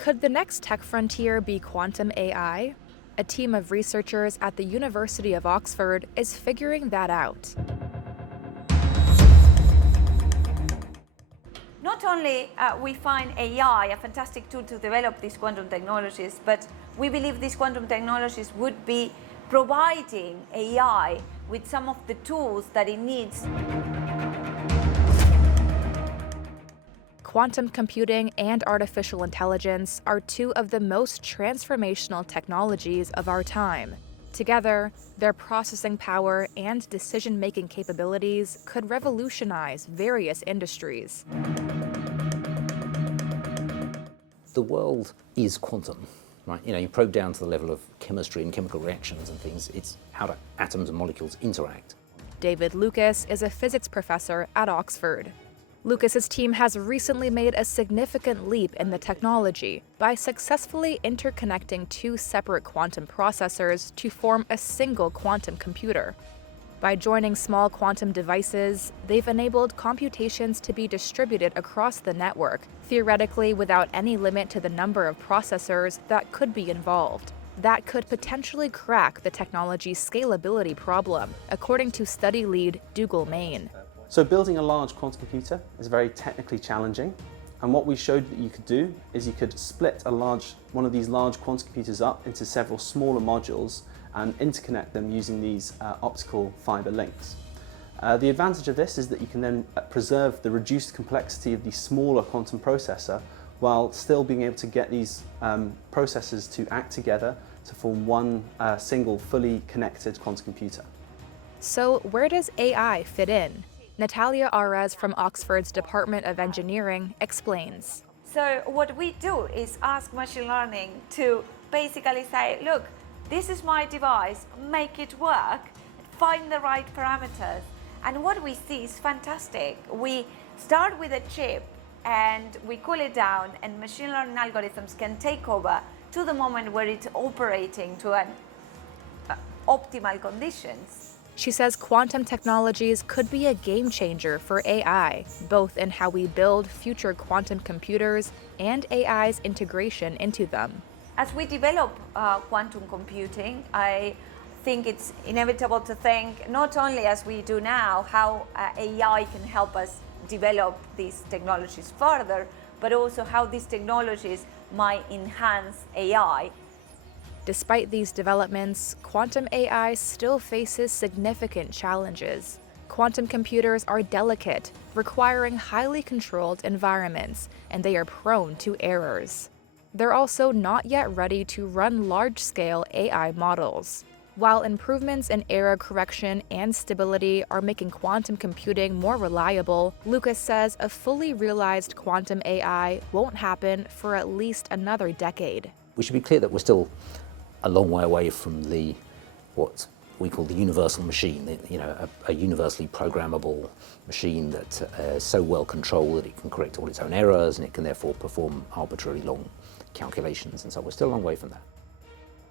Could the next tech frontier be quantum AI? A team of researchers at the University of Oxford is figuring that out. Not only we find AI a fantastic tool to develop these quantum technologies, but we believe these quantum technologies would be providing AI with some of the tools that it needs. Quantum computing and artificial intelligence are two of the most transformational technologies of our time. Together, their processing power and decision-making capabilities could revolutionize various industries. The world is quantum, right? You probe down to the level of chemistry and chemical reactions and things. It's how do atoms and molecules interact. David Lucas is a physics professor at Oxford. Lucas's team has recently made a significant leap in the technology by successfully interconnecting two separate quantum processors to form a single quantum computer. By joining small quantum devices, they've enabled computations to be distributed across the network, theoretically without any limit to the number of processors that could be involved. That could potentially crack the technology's scalability problem, according to study lead Dougal Main. So building a large quantum computer is very technically challenging, and what we showed that you could do is you could split one of these large quantum computers up into several smaller modules and interconnect them using these optical fiber links. The advantage of this is that you can then preserve the reduced complexity of the smaller quantum processor while still being able to get these processors to act together to form one single fully connected quantum computer. So where does AI fit in? Natalia Arez from Oxford's Department of Engineering explains. So what we do is ask machine learning to basically say, look, this is my device, make it work, find the right parameters. And what we see is fantastic. We start with a chip and we cool it down, and machine learning algorithms can take over to the moment where it's operating to an optimal conditions. She says quantum technologies could be a game changer for AI, both in how we build future quantum computers and AI's integration into them. As we develop quantum computing, I think it's inevitable to think not only as we do now how AI can help us develop these technologies further, but also how these technologies might enhance AI. Despite these developments, quantum AI still faces significant challenges. Quantum computers are delicate, requiring highly controlled environments, and they are prone to errors. They're also not yet ready to run large-scale AI models. While improvements in error correction and stability are making quantum computing more reliable, Lucas says a fully realized quantum AI won't happen for at least another decade. We should be clear that we're still a long way away from what we call the universal machine, a universally programmable machine that is so well controlled that it can correct all its own errors and it can therefore perform arbitrarily long calculations, and so we're still a long way from that.